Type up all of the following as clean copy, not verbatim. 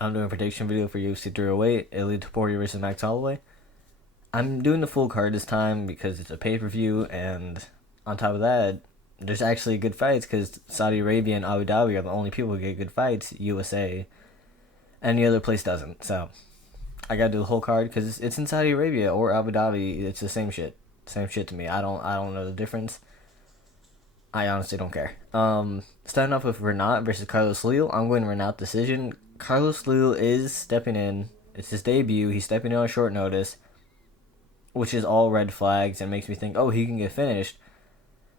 I'm doing a prediction video for UFC 308, Topuria versus Max Holloway. I'm doing the full card this time because it's a pay-per-view, and on top of that, there's actually good fights because Saudi Arabia and Abu Dhabi are the only people who get good fights. USA, any other place doesn't. So I gotta do the whole card because it's in Saudi Arabia or Abu Dhabi. It's the same shit to me. I don't know the difference. I honestly don't care. Starting off with Renat versus Carlos Leal. I'm going Renat decision. Carlos Leal is stepping in. It's his debut. He's stepping in on short notice, which is all red flags and makes me think, oh, he can get finished.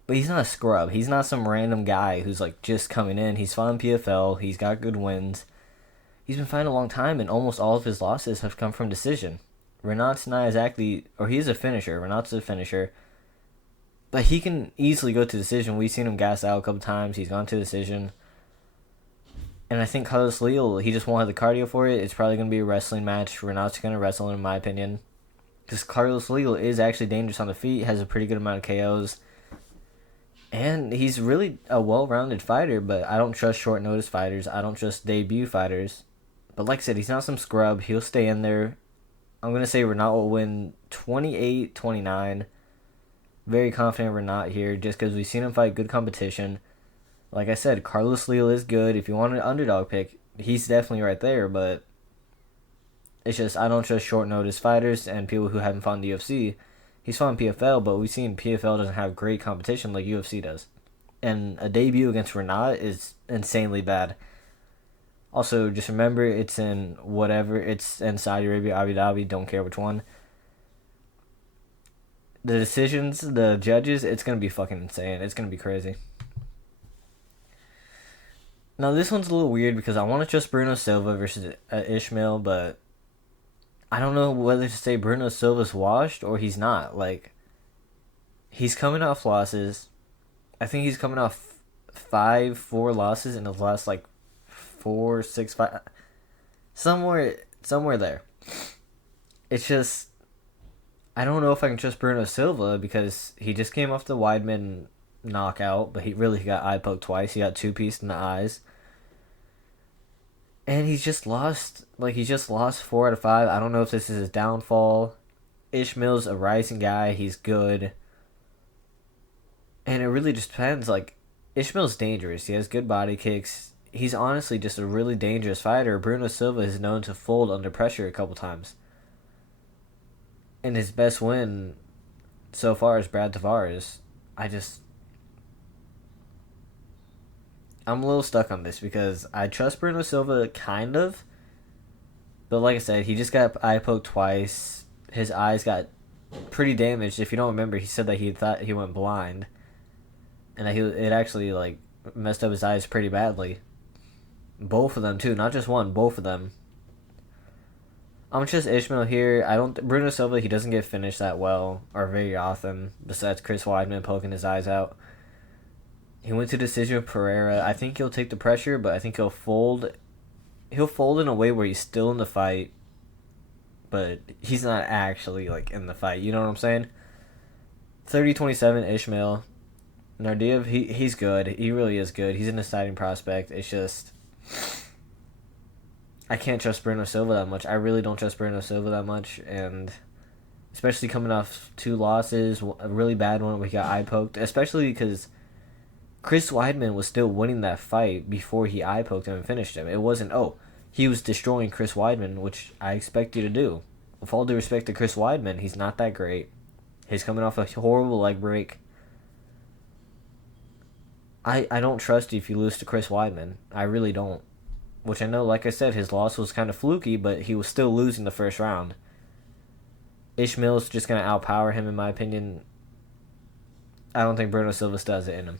But he's not a scrub. He's not some random guy who's like just coming in. He's fought in PFL. He's got good wins. He's been fighting a long time, and almost all of his losses have come from decision. Renat's not exactly, or he's a finisher. Renat's a finisher. But he can easily go to decision. We've seen him gas out a couple times. He's gone to decision. And I think Carlos Leal, he just won't have the cardio for it. It's probably going to be a wrestling match. Renat's going to wrestle, in my opinion. Because Carlos Leal is actually dangerous on the feet, has a pretty good amount of KOs. And he's really a well-rounded fighter, but I don't trust short-notice fighters. I don't trust debut fighters. But like I said, he's not some scrub. He'll stay in there. I'm going to say Renat will win 28-29. Very confident Renat here, just because we've seen him fight good competition. Like I said, Carlos Leal is good. If you want an underdog pick, he's definitely right there, but it's just I don't trust short-notice fighters and people who haven't fought in the UFC. He's fought in PFL, but we've seen PFL doesn't have great competition like UFC does. And a debut against Renat is insanely bad. Also, just remember, it's in Saudi Arabia, Abu Dhabi, don't care which one. The decisions, the judges, it's going to be fucking insane. It's going to be crazy. Now, this one's a little weird because I want to trust Bruno Silva versus Ishmael, but I don't know whether to say Bruno Silva's washed or he's not. Like, he's coming off losses. I think he's coming off 4 losses in the last, like, 4, 6, 5. Somewhere there. It's just, I don't know if I can trust Bruno Silva because he just came off the Weidman knockout, but he really got eye poked twice. He got 2-pieced in the eyes. And he's just lost 4 out of 5. I don't know if this is his downfall. Ishmael's a rising guy. He's good. And it really just depends. Like, Ishmael's dangerous. He has good body kicks. He's honestly just a really dangerous fighter. Bruno Silva is known to fold under pressure a couple times. And his best win so far is Brad Tavares. I'm a little stuck on this because I trust Bruno Silva kind of. But like I said, he just got eye poked twice. His eyes got pretty damaged. If you don't remember, he said that he thought he went blind. And that it actually like messed up his eyes pretty badly. Both of them too, not just one, both of them. I'm just Ishmael here. Bruno Silva, he doesn't get finished that well or very often. Besides Chris Weidman poking his eyes out. He went to decision with Pereira. I think he'll take the pressure, but I think he'll fold. He'll fold in a way where he's still in the fight, but he's not actually like in the fight. You know what I'm saying? 30-27 Ishmael. Nardiev, he's good. He really is good. He's an exciting prospect. It's just I can't trust Bruno Silva that much. I really don't trust Bruno Silva that much, and especially coming off 2 losses, a really bad one where he got eye poked, especially because Chris Weidman was still winning that fight before he eye poked him and finished him. It wasn't, he was destroying Chris Weidman, which I expect you to do. With all due respect to Chris Weidman, he's not that great. He's coming off a horrible leg break. I don't trust you if you lose to Chris Weidman. I really don't. Which I know, like I said, his loss was kind of fluky, but he was still losing the first round. Ishmael's just going to outpower him, in my opinion. I don't think Bruno Silva still has it in him.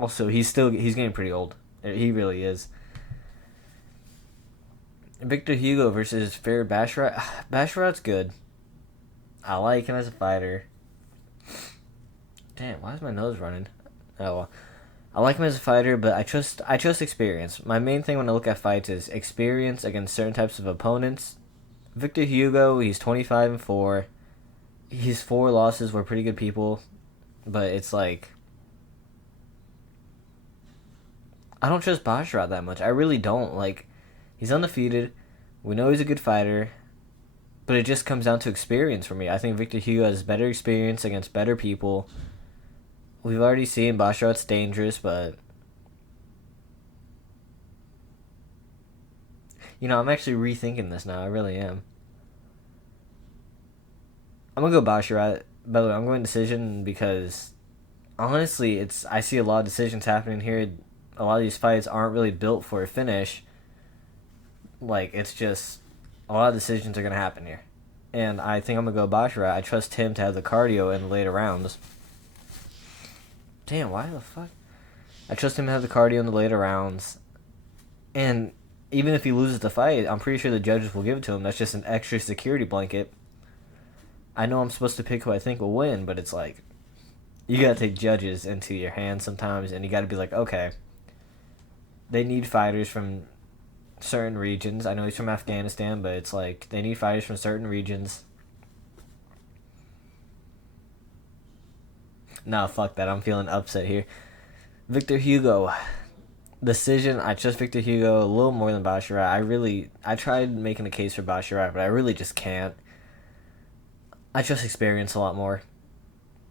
Also, he's getting pretty old. He really is. Victor Hugo versus Farid Basharat. Basharat's good. I like him as a fighter. Damn, why is my nose running? Oh well. I like him as a fighter, but I trust experience. My main thing when I look at fights is experience against certain types of opponents. Victor Hugo, he's 25-4. His 4 losses were pretty good people, but it's like I don't trust Basharat that much. I really don't. Like, he's undefeated. We know he's a good fighter. But it just comes down to experience for me. I think Victor Hugo has better experience against better people. We've already seen Basharat's dangerous, but... I'm actually rethinking this now. I really am. I'm going to go Basharat. By the way, I'm going decision because... Honestly, I see a lot of decisions happening here. A lot of these fights aren't really built for a finish. Like, it's just... A lot of decisions are going to happen here. And I think I'm going to go Basharat. I trust him to have the cardio in the later rounds. Damn, why the fuck? I trust him to have the cardio in the later rounds. And even if he loses the fight, I'm pretty sure the judges will give it to him. That's just an extra security blanket. I know I'm supposed to pick who I think will win, but it's like... You got to take judges into your hands sometimes, and you got to be like, okay, they need fighters from certain regions. I know he's from Afghanistan, but it's like they need fighters from certain regions. Nah, fuck that. I'm feeling upset here. Victor Hugo. Decision. I trust Victor Hugo a little more than Basharat. I tried making a case for Basharat, but I really just can't. I trust experience a lot more.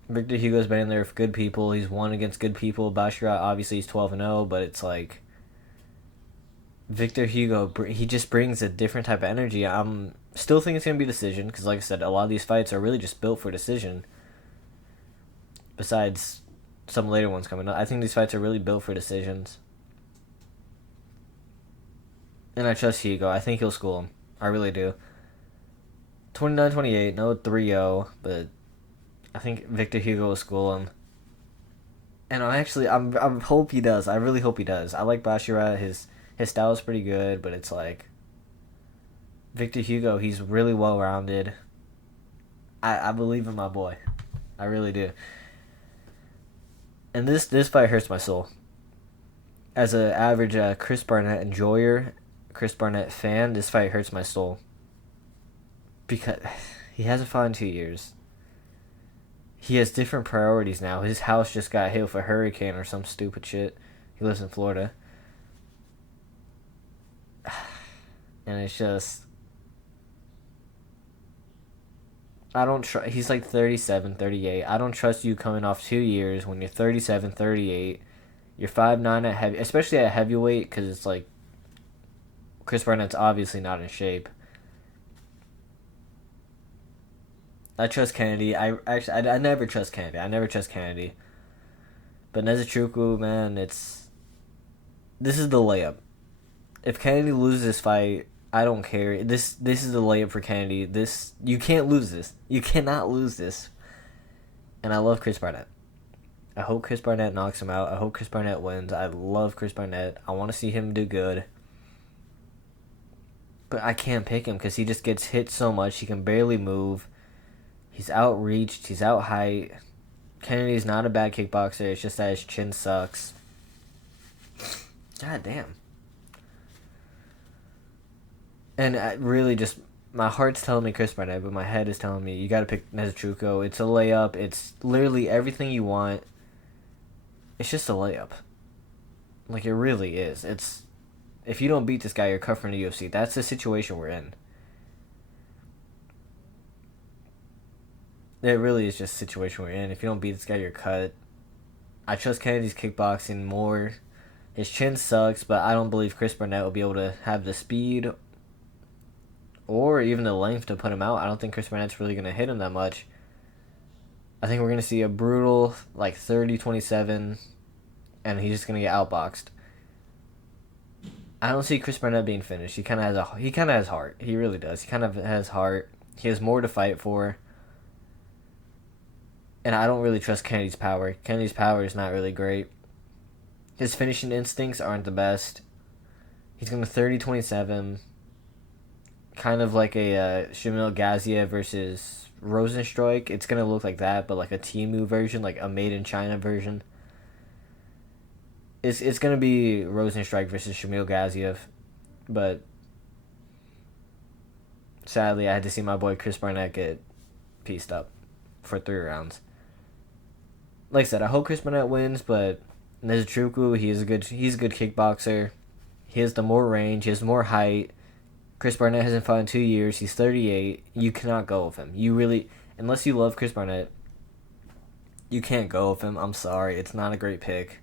Victor Hugo's been in there with good people. He's won against good people. Basharat, obviously, he's 12-0, but it's like... Victor Hugo, he just brings a different type of energy. I'm still think it's going to be decision, because like I said, a lot of these fights are really just built for decision. Besides some later ones coming up. I think these fights are really built for decisions. And I trust Hugo. I think he'll school him. I really do. 29-28, no 3-0, but... I think Victor Hugo will school him. And I hope he does. I really hope he does. I like Basharat. His style is pretty good, but it's like... Victor Hugo, he's really well-rounded. I believe in my boy. I really do. And this fight hurts my soul. As an average Chris Barnett enjoyer, Chris Barnett fan, this fight hurts my soul. Because he hasn't fought in 2 years. He has different priorities now. His house just got hit with a hurricane or some stupid shit. He lives in Florida. And it's just... I don't trust... He's like 37, 38. I don't trust you coming off 2 years when you're 37, 38. You're 5'9" at heavy... Especially at heavyweight, because it's like... Chris Barnett's obviously not in shape. I trust Kennedy. I never trust Kennedy. But Nezuchuku, man, this is the layup. If Kennedy loses this fight, I don't care. This is the layup for Kennedy. You can't lose this. You cannot lose this. And I love Chris Barnett. I hope Chris Barnett knocks him out. I hope Chris Barnett wins. I love Chris Barnett. I want to see him do good. But I can't pick him because he just gets hit so much. He can barely move. He's outreached. He's out height. Kennedy's not a bad kickboxer. It's just that his chin sucks. God damn. And I really just... My heart's telling me Chris Barnett, but my head is telling me you gotta pick Nezuchuku. It's a layup. It's literally everything you want. It's just a layup. Like, it really is. It's... If you don't beat this guy, you're cut from the UFC. That's the situation we're in. It really is just the situation we're in. If you don't beat this guy, you're cut. I trust Kennedy's kickboxing more. His chin sucks, but I don't believe Chris Barnett will be able to have the speed or even the length to put him out. I don't think Chris Barnett's really going to hit him that much. I think we're going to see a brutal, like, 30-27, and he's just going to get outboxed. I don't see Chris Barnett being finished. He kind of has heart. He really does. He kind of has heart. He has more to fight for. And I don't really trust Kennedy's power. Kennedy's power is not really great. His finishing instincts aren't the best. He's going to 30-27. Kind of like a Shamil Gaziev versus Rosenstruik. It's going to look like that, but like a Temu version, like a made-in-China version. It's going to be Rosenstruik versus Shamil Gaziev. But sadly, I had to see my boy Chris Barnett get pieced up for 3 rounds. Like I said, I hope Chris Barnett wins, but Nezuchuku, he's a good kickboxer. He has the more range, he has more height. Chris Barnett hasn't fought in 2 years. He's 38. You cannot go with him. You really, unless you love Chris Barnett, you can't go with him. I'm sorry. It's not a great pick.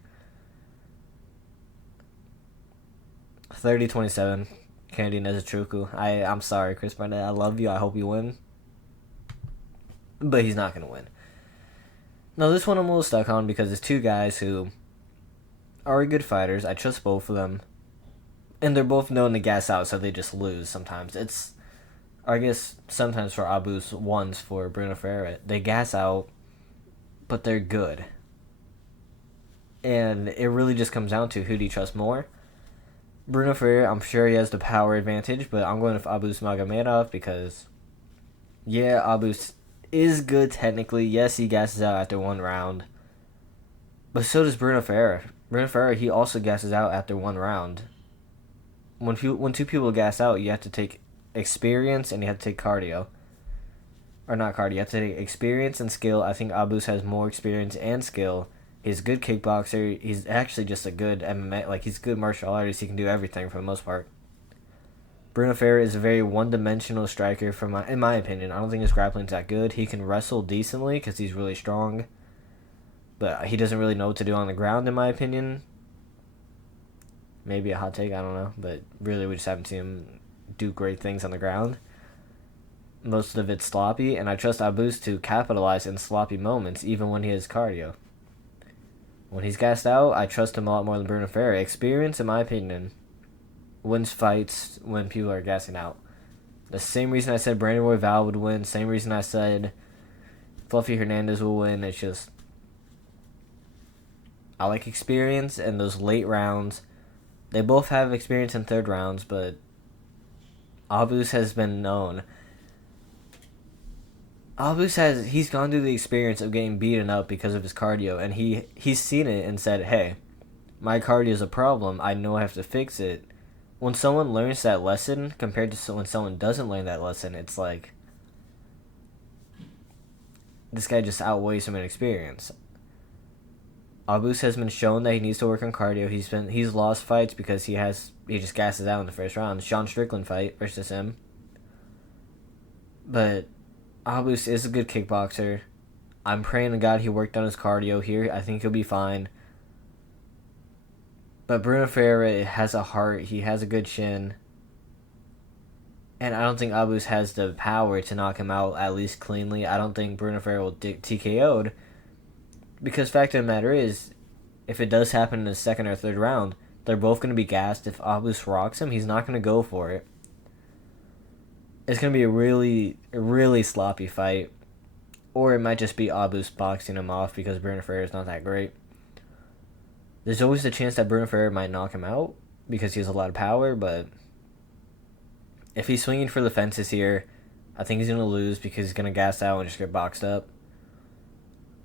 30-27. Kennedy Nezuchuku. I'm sorry, Chris Barnett. I love you. I hope you win. But he's not going to win. No, this one I'm a little stuck on because it's two guys who are good fighters. I trust both of them. And they're both known to gas out, so they just lose sometimes. I guess sometimes for Abus, once for Bruno Ferreira. They gas out, but they're good. And it really just comes down to who do you trust more. Bruno Ferreira, I'm sure he has the power advantage, but I'm going with Abus Magomedov because, yeah, Abus is good technically. Yes, he gasses out after one round. But so does Bruno Ferreira. Bruno Ferreira, he also gasses out after one round. When two people gas out, you have to take experience and you have to take cardio. Or not cardio, you have to take experience and skill. I think Abus has more experience and skill. He's a good kickboxer. He's actually just a good MMA, he's a good martial artist. He can do everything for the most part. Bruno Ferreira is a very one-dimensional striker in my opinion. I don't think his grappling's that good. He can wrestle decently because he's really strong. But he doesn't really know what to do on the ground, in my opinion. Maybe a hot take, I don't know. But really, we just haven't seen him do great things on the ground. Most of it's sloppy, and I trust Abus to capitalize in sloppy moments, even when he has cardio. When he's gassed out, I trust him a lot more than Bruno Ferreira. Experience, in my opinion, wins fights when people are gassing out. The same reason I said Brandon Royval would win, same reason I said Fluffy Hernandez will win. It's just, I like experience in those late rounds. They both have experience in third rounds, but Abus has been known. He's gone through the experience of getting beaten up because of his cardio, and he's seen it and said, hey, my cardio is a problem. I know I have to fix it. When someone learns that lesson compared to when someone doesn't learn that lesson, it's like this guy just outweighs him in experience. Abus has been shown that he needs to work on cardio. He's lost fights because he just gasses out in the first round. Sean Strickland fight versus him. But Abus is a good kickboxer. I'm praying to God he worked on his cardio here. I think he'll be fine. But Bruno Ferreira has a heart. He has a good chin. And I don't think Abus has the power to knock him out at least cleanly. I don't think Bruno Ferreira will get TKO'd. Because fact of the matter is, if it does happen in the second or third round, they're both going to be gassed. If Abus rocks him, he's not going to go for it. It's going to be a really sloppy fight. Or it might just be Abus boxing him off because Bruno Ferreira is not that great. There's always the chance that Bruno Ferreira might knock him out because he has a lot of power, but if he's swinging for the fences here, I think he's going to lose because he's going to gas out and just get boxed up.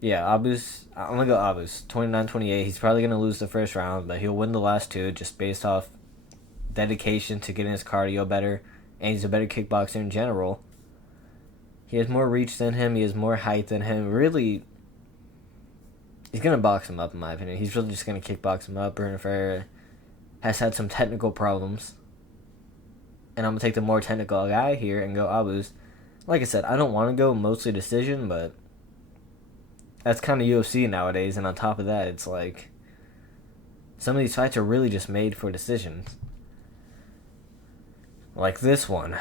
Yeah, Abus, I'm going to go Abus. 29-28. He's probably going to lose the first round, but he'll win the last two just based off dedication to getting his cardio better, and he's a better kickboxer in general. He has more reach than him. He has more height than him. Really, he's going to box him up, in my opinion. He's really just going to kickbox him up. Bruno Ferreira has had some technical problems, and I'm going to take the more technical guy here and go Abus. Like I said, I don't want to go mostly decision, but that's kind of UFC nowadays, and on top of that, it's like some of these fights are really just made for decisions. Like this one.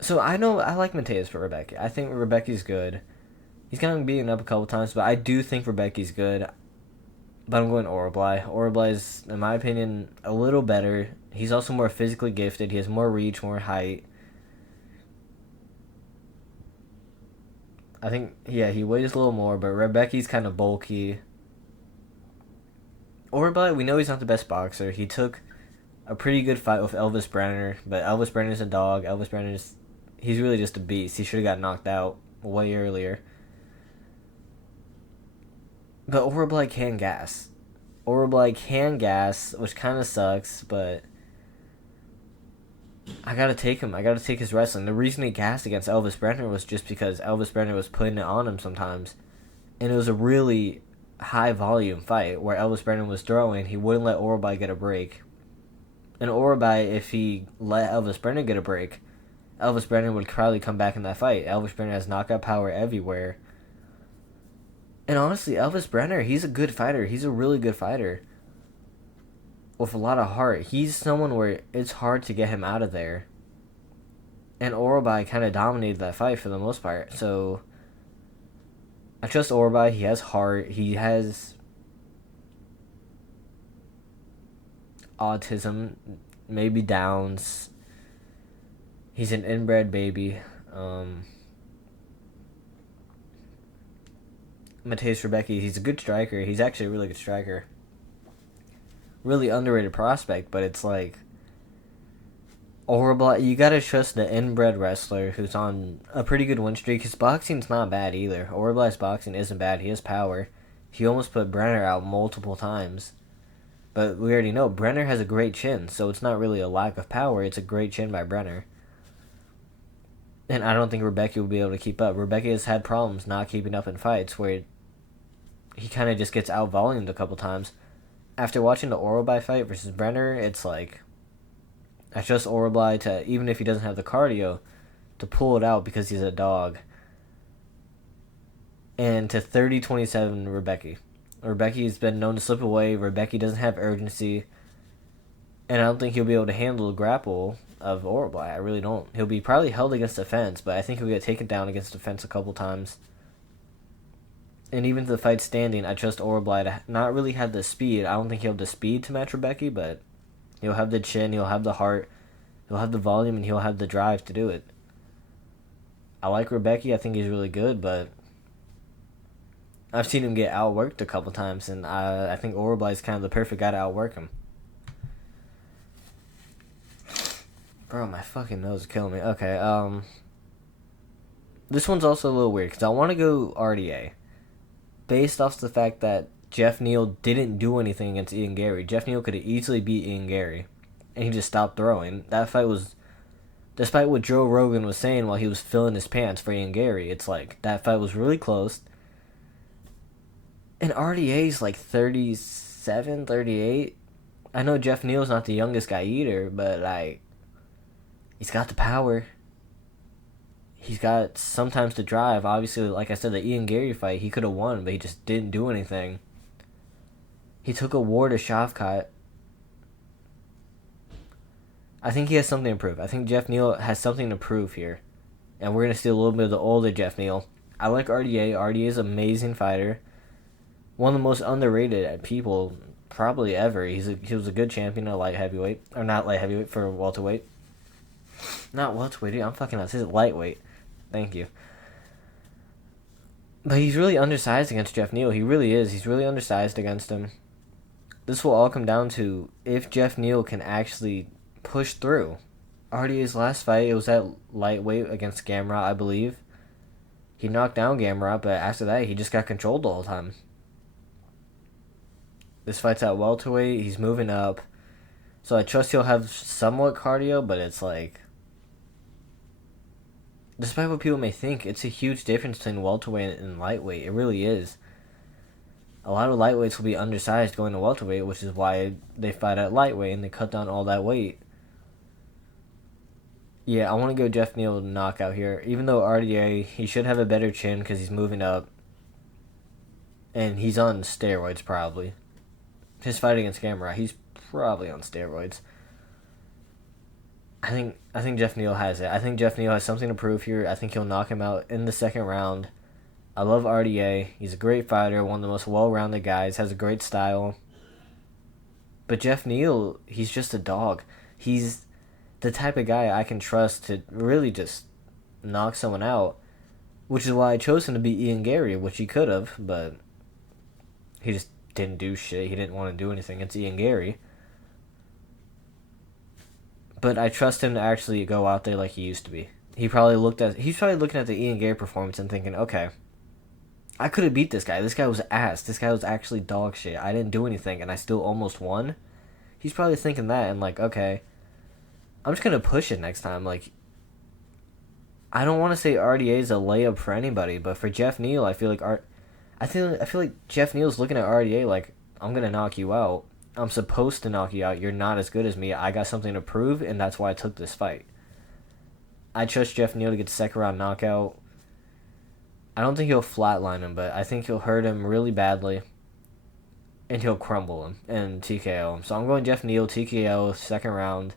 So I like Mateus for Rebecca. I think Rebecca's good. He's gotten beaten up a couple times, but I do think Rebecca's good. But I'm going Orablai. Orablai's, in my opinion, a little better. He's also more physically gifted. He has more reach, more height. I think, yeah, he weighs a little more, but Rebecca's kind of bulky. Orablai, we know he's not the best boxer. He took a pretty good fight with Elvis Brenner, but Elvis Brenner's a dog. He's really just a beast. He should have got knocked out way earlier. But Orablai can gas. Which kind of sucks, but I gotta take him. I gotta take his wrestling. The reason he gassed against Elvis Brenner was just because Elvis Brenner was putting it on him sometimes. And it was a really, high volume fight where Elvis Brennan was throwing, he wouldn't let Orabai get a break. And Orabai, if he let Elvis Brennan get a break, Elvis Brennan would probably come back in that fight. Elvis Brennan has knockout power everywhere. And honestly, Elvis Brennan, he's a good fighter. He's a really good fighter. With a lot of heart. He's someone where it's hard to get him out of there. And Orabai kind of dominated that fight for the most part. So, I trust Orabai. He has heart. He has autism, maybe Downs. He's an inbred baby. Mateusz Rebecki, he's a good striker. He's actually a really good striker. Really underrated prospect, but it's like Orabai, you gotta trust the inbred wrestler who's on a pretty good win streak. His boxing's not bad either. Orabai's boxing isn't bad. He has power. He almost put Brenner out multiple times. But we already know Brenner has a great chin, so it's not really a lack of power. It's a great chin by Brenner. And I don't think Rebecki will be able to keep up. Rebecki has had problems not keeping up in fights where he kind of just gets out-volumed a couple times. After watching the Orabai fight versus Brenner, it's like, I trust Orabai to, even if he doesn't have the cardio, to pull it out because he's a dog. And to 30-27 Rebecki. Rebecki's been known to slip away. Rebecki doesn't have urgency. And I don't think he'll be able to handle the grapple of Orabai. I really don't. He'll be probably held against the fence, but I think he'll get taken down against the fence a couple times. And even if the fight's standing, I trust Orabai to not really have the speed. I don't think he'll have the speed to match Rebecki, but he'll have the chin, he'll have the heart, he'll have the volume, and he'll have the drive to do it. I like Rebecki. I think he's really good, but I've seen him get outworked a couple times, and I think Orabai is kind of the perfect guy to outwork him. Bro, my fucking nose is killing me. Okay, this one's also a little weird, because I want to go RDA. Based off the fact that Jeff Neal didn't do anything against Ian Gary. Jeff Neal could have easily beat Ian Gary, and he just stopped throwing. That fight was, despite what Joe Rogan was saying while he was filling his pants for Ian Gary, it's like, that fight was really close. And RDA's like 37, 38. I know Jeff Neal's not the youngest guy either, but like, he's got the power. He's got sometimes the drive. Obviously, like I said, the Ian Gary fight, he could have won, but he just didn't do anything. He took a war to Shavkat. I think he has something to prove. I think Jeff Neal has something to prove here. And we're going to see a little bit of the older Jeff Neal. I like RDA. RDA is an amazing fighter. One of the most underrated people probably ever. He was a good champion at light heavyweight. Or not light heavyweight, for welterweight. Not welterweight, dude. I'm fucking nuts. This is lightweight. Thank you. But he's really undersized against Jeff Neal. He really is. He's really undersized against him. This will all come down to if Jeff Neal can actually push through. RDA's last fight, it was at lightweight against Gamrot, I believe. He knocked down Gamrot, but after that, he just got controlled the whole time. This fight's at welterweight. He's moving up. So I trust he'll have somewhat cardio, but it's like, despite what people may think, it's a huge difference between welterweight and lightweight. It really is. A lot of lightweights will be undersized going to welterweight, which is why they fight at lightweight and they cut down all that weight. Yeah, I want to go Jeff Neal knockout here. Even though RDA, he should have a better chin because he's moving up. And he's on steroids, probably. His fight against Gamrot, he's probably on steroids. I think Jeff Neal has it. I think Jeff Neal has something to prove here. I think he'll knock him out in the second round. I love RDA. He's a great fighter, one of the most well-rounded guys, has a great style. But Jeff Neal, he's just a dog. He's the type of guy I can trust to really just knock someone out, which is why I chose him to beat Ian Gary, which he could have, but he just didn't do shit. He didn't want to do anything against Ian Gary. But I trust him to actually go out there like he used to be. He's probably looking at the Ian Gary performance and thinking, okay, I could have beat this guy. This guy was ass. This guy was actually dog shit. I didn't do anything, and I still almost won. He's probably thinking that, and like, okay, I'm just going to push it next time. Like, I don't want to say RDA is a layup for anybody, but for Jeff Neal, I feel like I feel like Jeff Neal's looking at RDA like, I'm gonna knock you out. I'm supposed to knock you out. You're not as good as me. I got something to prove, and that's why I took this fight. I trust Jeff Neal to get the second round knockout. I don't think he'll flatline him, but I think he'll hurt him really badly, and he'll crumble him and TKO him. So I'm going Jeff Neal, TKO, second round.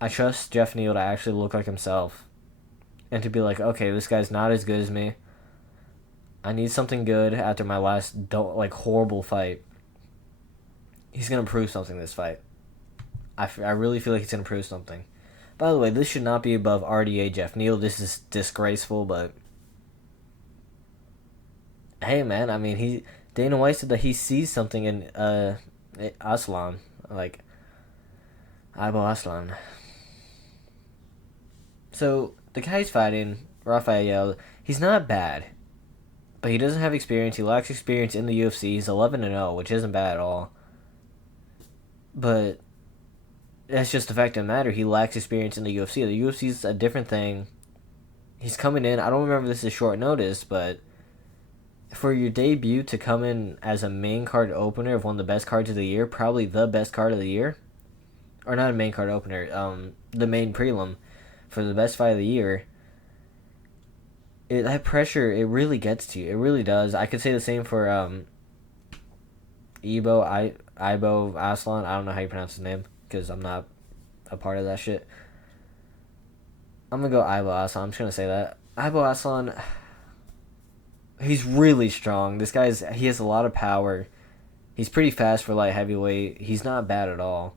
I trust Jeff Neal to actually look like himself, and to be like, okay, this guy's not as good as me. I need something good after my last horrible fight. He's gonna prove something this fight. I really feel like he's gonna prove something. By the way, this should not be above RDA Jeff Neal. This is disgraceful, but hey, man. I mean, Dana White said that he sees something in Aslan, like Ibo Aslan. So the guy he's fighting, Rafael, he's not bad, but he doesn't have experience. He lacks experience in the UFC. He's 11-0, which isn't bad at all. But that's just the fact of the matter. He lacks experience in the UFC. The UFC is a different thing. He's coming in. I don't remember this is short notice, but for your debut to come in as a main card opener of one of the best cards of the year, probably the best card of the year, or not a main card opener, the main prelim for the best fight of the year. That pressure, it really gets to you. It really does. I could say the same for Ibo Aslan. I don't know how you pronounce his name because I'm not a part of that shit. I'm gonna go Ibo Aslan. I'm just gonna say that. Ibo Aslan, he's really strong. He has a lot of power. He's pretty fast for light heavyweight. He's not bad at all.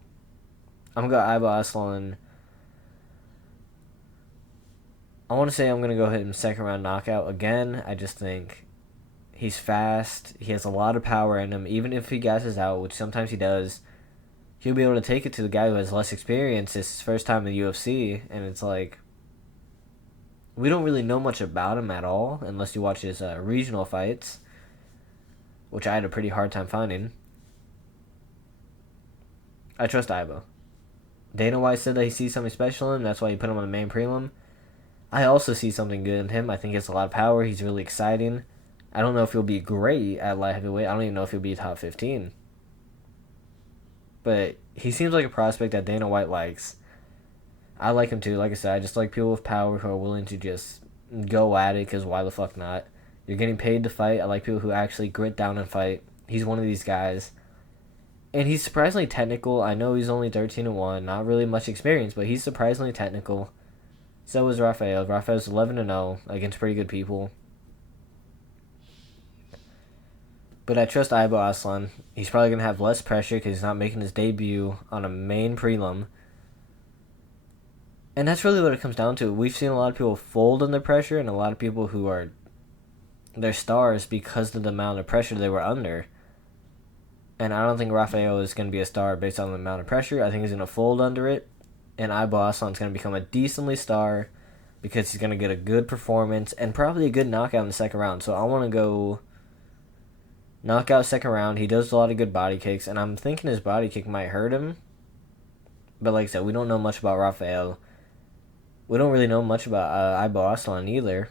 I'm gonna go Ibo Aslan. I want to say I'm gonna go ahead and second round knockout again. I just think he's fast. He has a lot of power in him. Even if he gasses out, which sometimes he does, he'll be able to take it to the guy who has less experience. It's his first time in the UFC, and it's like, we don't really know much about him at all unless you watch his regional fights, which I had a pretty hard time finding. I trust Ibo. Dana White said that he sees something special in him. That's why he put him on the main prelim. I also see something good in him. I think he has a lot of power. He's really exciting. I don't know if he'll be great at light heavyweight. I don't even know if he'll be top 15. But he seems like a prospect that Dana White likes. I like him too. Like I said, I just like people with power who are willing to just go at it, because why the fuck not? You're getting paid to fight. I like people who actually grit down and fight. He's one of these guys. And he's surprisingly technical. I know he's only 13-1, not really much experience, but he's surprisingly technical. So is Rafael. Rafael's 11-0 against pretty good people. But I trust Ibo Aslan. He's probably going to have less pressure because he's not making his debut on a main prelim. And that's really what it comes down to. We've seen a lot of people fold under pressure, and a lot of people who are they're stars because of the amount of pressure they were under. And I don't think Rafael is going to be a star based on the amount of pressure. I think he's going to fold under it. And Ibo Aslan is going to become a decently star because he's going to get a good performance and probably a good knockout in the second round. So I want to go knockout second round. He does a lot of good body kicks, and I'm thinking his body kick might hurt him. But like I said, we don't know much about Rafael. We don't really know much about Ibo Aslan either.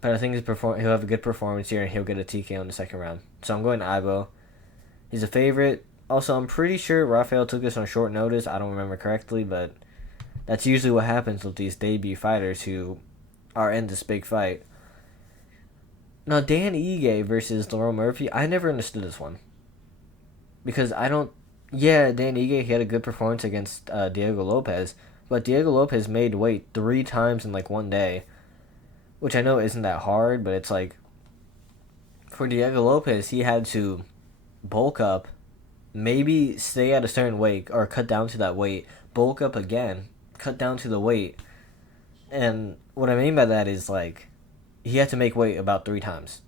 But I think he'll have a good performance here, and he'll get a TKO in the second round. So I'm going to Ibo. He's a favorite. Also, I'm pretty sure Rafael took this on short notice. I don't remember correctly, but that's usually what happens with these debut fighters who are in this big fight. Now, Dan Ige versus Lerone Murphy, I never understood this one. Because Yeah, Dan Ige, he had a good performance against Diego Lopez, but Diego Lopez made weight 3 times in like one day, which I know isn't that hard, but it's like, for Diego Lopez, he had to bulk up, maybe stay at a certain weight, or cut down to that weight, bulk up again, cut down to the weight. And what I mean by that is, like, he had to make weight about 3 times.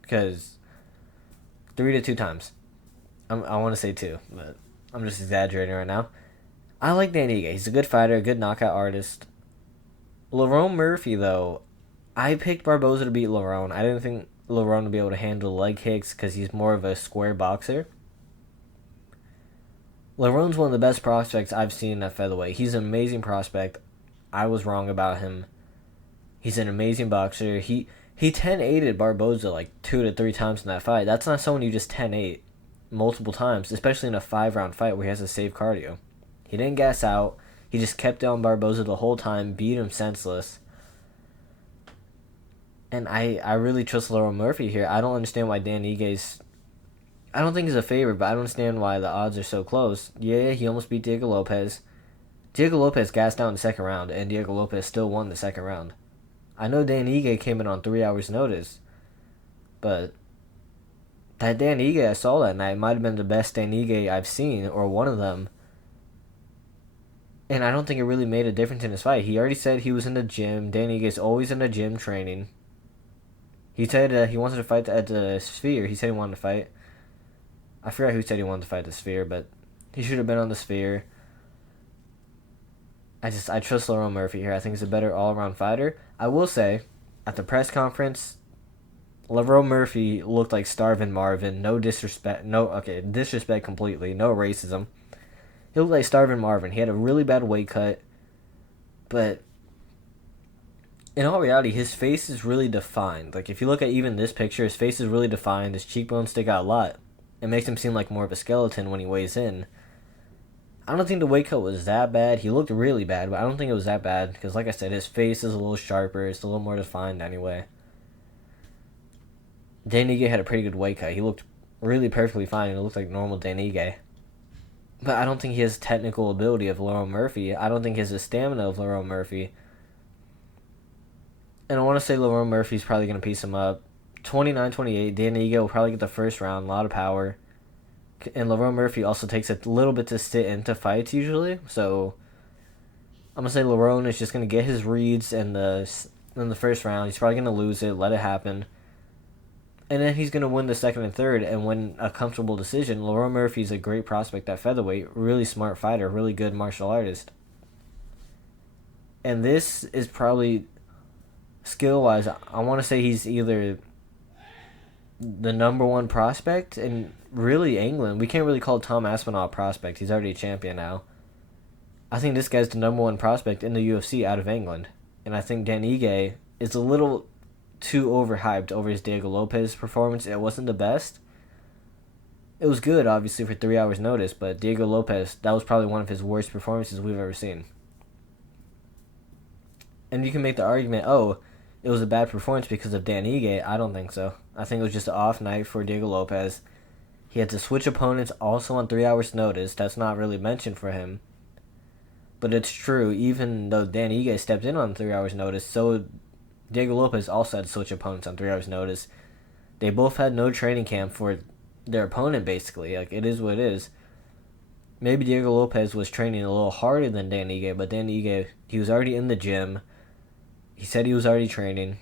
Because 3 to 2 times. I want to say 2, but I'm just exaggerating right now. I like Dan Ige. He's a good fighter, a good knockout artist. Lerone Murphy, though, I picked Barboza to beat Lerone. I didn't think Lerone would be able to handle leg kicks because he's more of a square boxer. Lerone's one of the best prospects I've seen at featherweight. He's an amazing prospect. I was wrong about him. He's an amazing boxer. He 10-8'd Barboza like 2 to 3 times in that fight. That's not someone you just 10-8 multiple times, especially in a 5-round fight where he has to save cardio. He didn't gas out. He just kept down Barboza the whole time, beat him senseless. And I really trust Laurel Murphy here. I don't understand why Dan Igue's... I don't think he's a favorite, but I don't understand why the odds are so close. Yeah, he almost beat Diego Lopez. Diego Lopez gassed out in the second round, and Diego Lopez still won the second round. I know Dan Ige came in on 3 hours' notice, but that Dan Ige I saw that night might have been the best Dan Ige I've seen, or one of them. And I don't think it really made a difference in his fight. He already said he was in the gym. Dan Ige's always in the gym training. He said he wanted to fight at the Sphere. He said he wanted to fight. I forgot who said he wanted to fight the Sphere, but he should have been on the Sphere. I trust Laurel Murphy here. I think he's a better all-around fighter. I will say, at the press conference, Laurel Murphy looked like Starvin Marvin. No disrespect. Disrespect completely. No racism. He looked like Starvin Marvin. He had a really bad weight cut, but in all reality, his face is really defined. Like, if you look at even this picture, his face is really defined. His cheekbones stick out a lot. It makes him seem like more of a skeleton when he weighs in. I don't think the weight cut was that bad. He looked really bad, but I don't think it was that bad. Because, like I said, his face is a little sharper. It's a little more defined anyway. Dan Ige had a pretty good weight cut. He looked really perfectly fine. It looked like normal Dan Ige. But I don't think he has technical ability of Laurel Murphy. I don't think he has the stamina of Laurel Murphy. And I want to say Laurel Murphy's probably going to piece him up. 29-28. Dan Ige will probably get the first round. A lot of power. And Laurel Murphy also takes a little bit to sit into fights usually. So I'm going to say Laurel is just going to get his reads in the first round. He's probably going to lose it. Let it happen. And then he's going to win the second and third and win a comfortable decision. Laurel Murphy's a great prospect at featherweight. Really smart fighter. Really good martial artist. And this is probably, skill-wise, I want to say he's either the number one prospect in really England. We can't really call Tom Aspinall a prospect. He's already a champion now. I think this guy's the number one prospect in the UFC out of England. And I think Dan Ige is a little too overhyped over his Diego Lopez performance. It wasn't the best. It was good, obviously, for 3 hours' notice, but Diego Lopez, that was probably one of his worst performances we've ever seen. And you can make the argument, it was a bad performance because of Dan Ige. I don't think so. I think it was just an off night for Diego Lopez. He had to switch opponents also on 3 hours' notice. That's not really mentioned for him. But it's true, even though Dan Ige stepped in on 3 hours' notice, so Diego Lopez also had to switch opponents on 3 hours' notice. They both had no training camp for their opponent, basically. Like, it is what it is. Maybe Diego Lopez was training a little harder than Dan Ige, but Dan Ige, he was already in the gym. He said he was already training.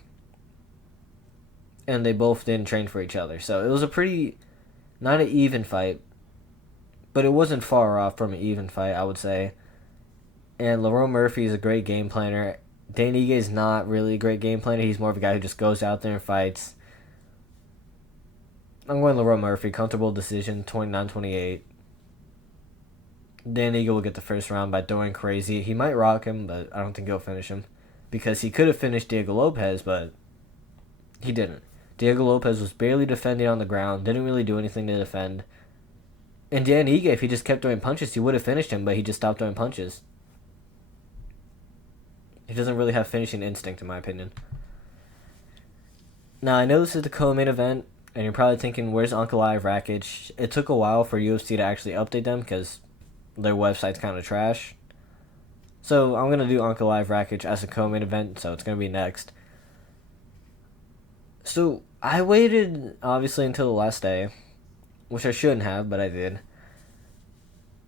And they both didn't train for each other. So it was a pretty, not an even fight, but it wasn't far off from an even fight, I would say. And Laurel Murphy is a great game planner. Dan Ige is not really a great game planner. He's more of a guy who just goes out there and fights. I'm going Laurel Murphy. Comfortable decision, 29-28. Dan Ige will get the first round by throwing crazy. He might rock him, but I don't think he'll finish him. Because he could have finished Diego Lopez, but he didn't. Diego Lopez was barely defending on the ground, didn't really do anything to defend. And Dan Ige, if he just kept throwing punches, he would have finished him, but he just stopped throwing punches. He doesn't really have finishing instinct, in my opinion. Now, I know this is the co-main event, and you're probably thinking, where's Ankalaev Rakic? It took a while for UFC to actually update them, because their website's kind of trash. So, I'm going to do Ankalaev Rakic as a co-main event, so it's going to be next. So, I waited, obviously, until the last day, which I shouldn't have, but I did.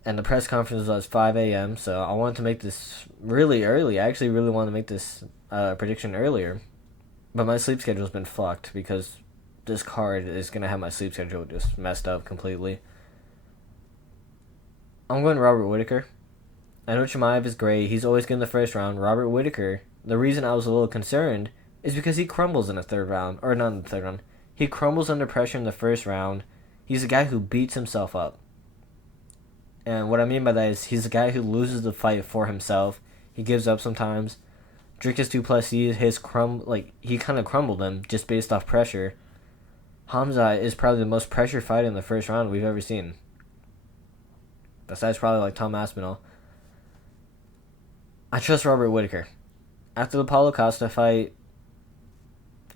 And the press conference was at 5 a.m., so I wanted to make this really early. I actually really wanted to make this prediction earlier. But my sleep schedule's been fucked, because this card is going to have my sleep schedule just messed up completely. I'm going Robert Whittaker. I know Chimaev is great. He's always good in the first round. Robert Whittaker, the reason I was a little concerned is because he crumbles in the third round. Or not in the third round. He crumbles under pressure in the first round. He's a guy who beats himself up. And what I mean by that is he's a guy who loses the fight for himself. He gives up sometimes. Dricus Duplessis, he kind of crumbled him just based off pressure. Khamzat is probably the most pressure fight in the first round we've ever seen. Besides probably like Tom Aspinall. I trust Robert Whittaker. After the Paulo Costa fight,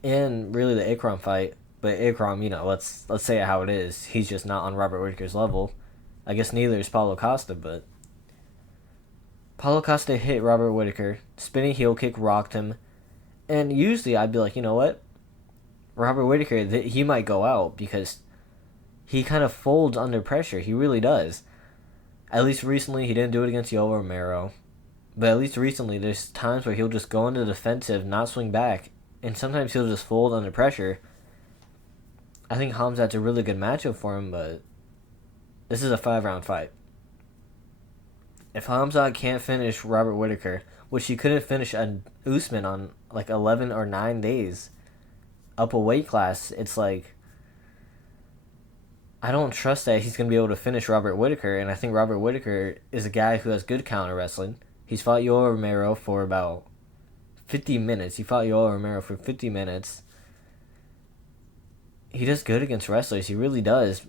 and really the Ikram fight, but Ikram, let's say it how it is. He's just not on Robert Whittaker's level. I guess neither is Paulo Costa, but Paulo Costa hit Robert Whittaker, spinning heel kick rocked him, and usually I'd be like, you know what? Robert Whittaker, he might go out because he kind of folds under pressure. He really does. At least recently, he didn't do it against Yoel Romero. But at least recently, there's times where he'll just go into the defensive, not swing back, and sometimes he'll just fold under pressure. I think Khamzat's a really good matchup for him, but this is a 5-round fight. If Khamzat can't finish Robert Whittaker, which he couldn't finish Usman on like 11 or 9 days, up a weight class, it's like, I don't trust that he's going to be able to finish Robert Whittaker, and I think Robert Whittaker is a guy who has good counter wrestling. He's fought Yoel Romero for about 50 minutes. He fought Yoel Romero for 50 minutes. He does good against wrestlers. He really does.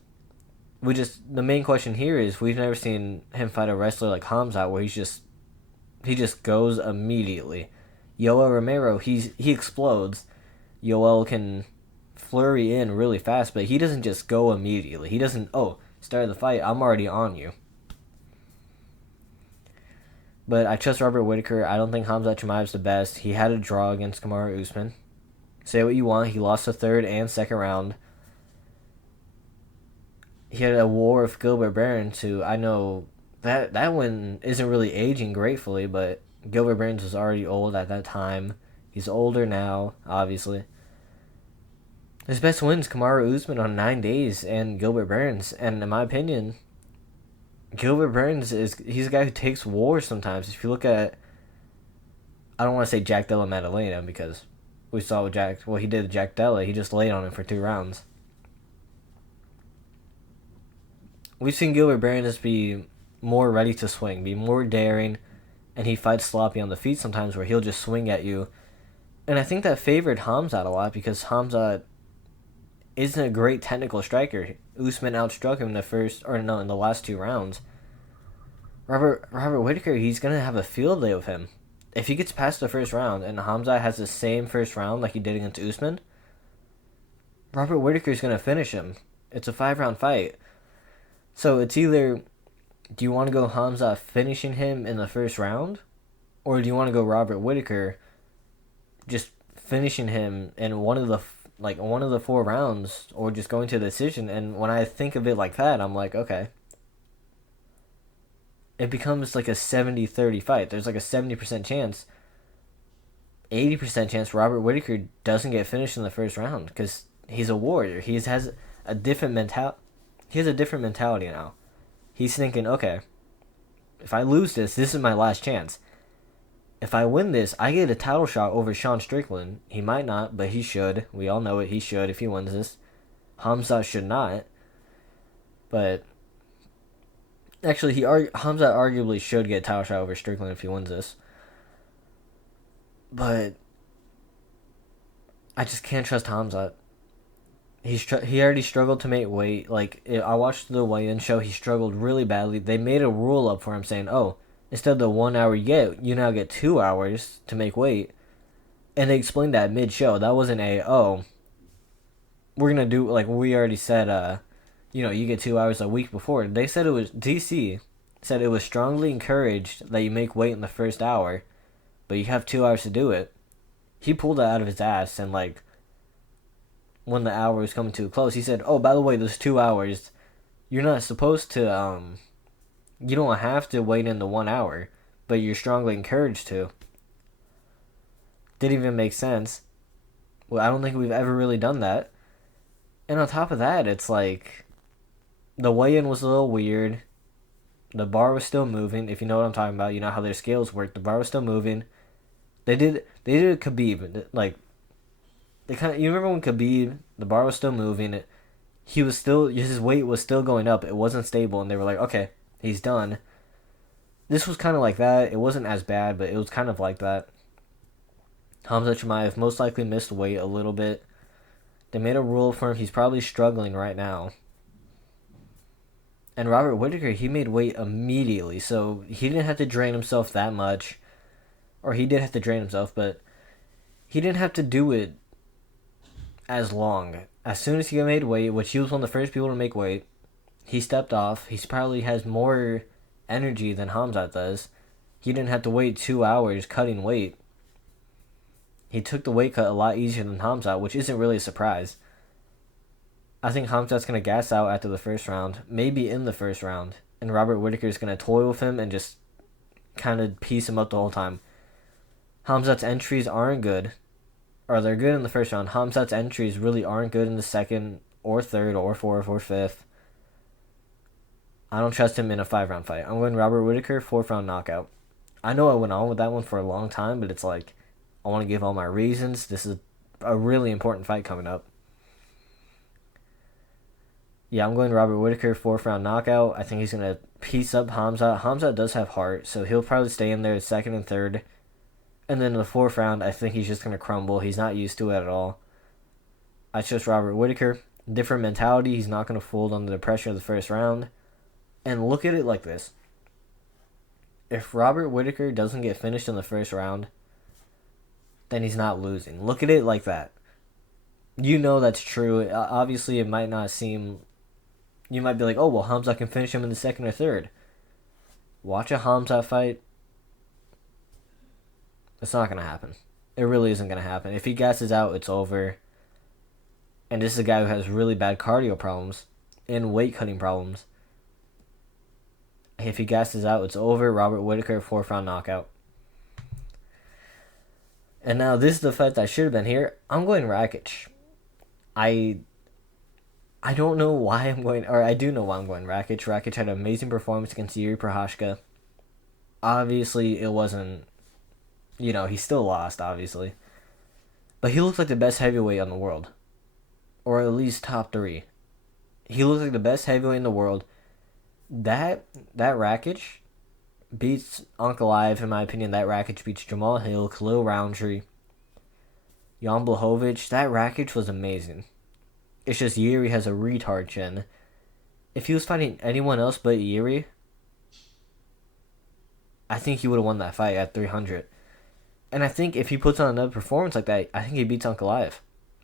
The main question here is we've never seen him fight a wrestler like Khamzat where he just goes immediately. Yoel Romero, he explodes. Yoel can flurry in really fast, but he doesn't just go immediately. He doesn't, start the fight, I'm already on you. But I trust Robert Whittaker. I don't think Khamzat Chimaev's the best. He had a draw against Kamaru Usman. Say what you want, he lost the third and second round. He had a war with Gilbert Burns, who I know that one isn't really aging gratefully, but Gilbert Burns was already old at that time. He's older now, obviously. His best win's Kamaru Usman on 9 days and Gilbert Burns. And in my opinion, Gilbert Burns he's a guy who takes wars sometimes. If you look at, I don't want to say Jack Della Maddalena because we saw what he did to Jack Della. He just laid on him for 2 rounds. We've seen Gilbert Burns be more ready to swing, be more daring, and he fights sloppy on the feet sometimes where he'll just swing at you. And I think that favored Khamzat a lot because Khamzat isn't a great technical striker. Usman outstruck him in the last 2 rounds. Robert Whittaker, he's going to have a field day with him. If he gets past the first round and Khamzat has the same first round like he did against Usman, Robert Whittaker's going to finish him. It's a 5-round fight. So it's either, do you want to go Khamzat finishing him in the first round? Or do you want to go Robert Whittaker just finishing him in one of the 4 rounds, or just going to a decision? And when I think of it like that, I'm like, okay. It becomes like a 70-30 fight. There's like a 70% chance, 80% chance Robert Whittaker doesn't get finished in the first round because he's a warrior. He has a different mentality. He has a different mentality now. He's thinking, okay, if I lose this is my last chance. If I win this, I get a title shot over Sean Strickland. He might not, but he should. We all know it. He should if he wins this. Khamzat should not. But actually, Khamzat arguably should get a title shot over Strickland if he wins this. But I just can't trust Khamzat. He already struggled to make weight. I watched the weigh-in show. He struggled really badly. They made a rule up for him saying, instead of the 1 hour you now get 2 hours to make weight. And they explained that mid-show. That wasn't we're going to do, we already said, you get 2 hours a week before. They said DC said it was strongly encouraged that you make weight in the first hour, but you have 2 hours to do it. He pulled that out of his ass, and, when the hour was coming to a close, he said, by the way, those 2 hours, you're not supposed to, you don't have to wait in the 1 hour, but you're strongly encouraged to. Didn't even make sense. Well, I don't think we've ever really done that. And on top of that, it's the weigh-in was a little weird. The bar was still moving, if you know what I'm talking about. You know how their scales work. The bar was still moving. They did a Khabib, you remember when Khabib, the bar was still moving, his weight was still going up, it wasn't stable, and they were like, okay, he's done. This was kind of like that. It wasn't as bad, but it was kind of like that. Hamza Chimaev most likely missed weight a little bit. They made a rule for him. He's probably struggling right now. And Robert Whittaker, he made weight immediately, so he didn't have to drain himself that much. Or he did have to drain himself, but he didn't have to do it as long. As soon as he made weight, which he was one of the first people to make weight, he stepped off. He probably has more energy than Hamzat does. He didn't have to wait 2 hours cutting weight. He took the weight cut a lot easier than Hamzat, which isn't really a surprise. I think Hamzat's going to gas out after the first round, maybe in the first round, and Robert Whittaker's going to toy with him and just kind of piece him up the whole time. Hamzat's entries aren't good, or they're good in the first round. Hamzat's entries really aren't good in the second, or third, or fourth, or fifth. I don't trust him in a 5-round fight. I'm going Robert Whittaker, 4th-round knockout. I know I went on with that one for a long time, but it's like, I want to give all my reasons. This is a really important fight coming up. Yeah, I'm going Robert Whittaker, 4th-round knockout. I think he's going to piece up Hamzat. Hamzat does have heart, so he'll probably stay in there 2nd and 3rd. And then in the 4th round, I think he's just going to crumble. He's not used to it at all. I trust Robert Whittaker. Different mentality. He's not going to fold under the pressure of the first round. And look at it like this. If Robert Whittaker doesn't get finished in the first round, then he's not losing. Look at it like that. You know that's true. Obviously, it might not seem... You might be like, oh, well, Hamzat can finish him in the 2nd or 3rd. Watch a Hamzat fight. It's not going to happen. It really isn't going to happen. If he gasses out, it's over. And this is a guy who has really bad cardio problems and weight cutting problems. If he gasses out, it's over. Robert Whittaker, 4th-round knockout. And now this is the fight that should have been here. I'm going Rakic. I don't know why I'm going... Or I do know why I'm going Rakic. Rakic had an amazing performance against Yuri Prochazka. Obviously, it wasn't... he still lost, obviously. But he looked like the best heavyweight in the world. Or at least top 3. He looked like the best heavyweight in the world. That Rakic beats Ankalaev, in my opinion. That Rakic beats Jamal Hill, Khalil Roundtree, Jan Blachowicz. That Rakic was amazing. It's just Yuri has a retard chin. If he was fighting anyone else but Yuri, I think he would have won that fight at 300. And I think if he puts on another performance like that, I think he beats Ankalaev.